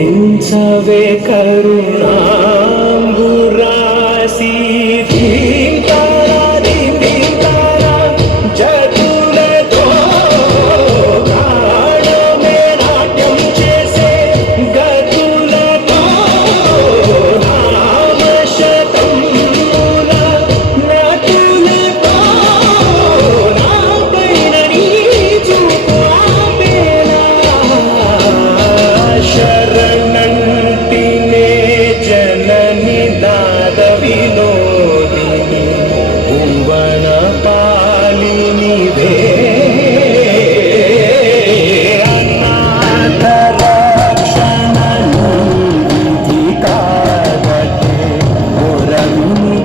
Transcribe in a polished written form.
పించవే కరుణాంబురాసి భీంతారా భీంతారా జగులతో గాఢమే నాట్యం చేసే గతులతో నామశతంబుల నటులతో నాపైన నీ చూపు ఆపేలా శరణంటినే జనని నాద వినోదిని భువన పాలినివే అనాథ రక్షణ నీతి కాదటే మొరవిని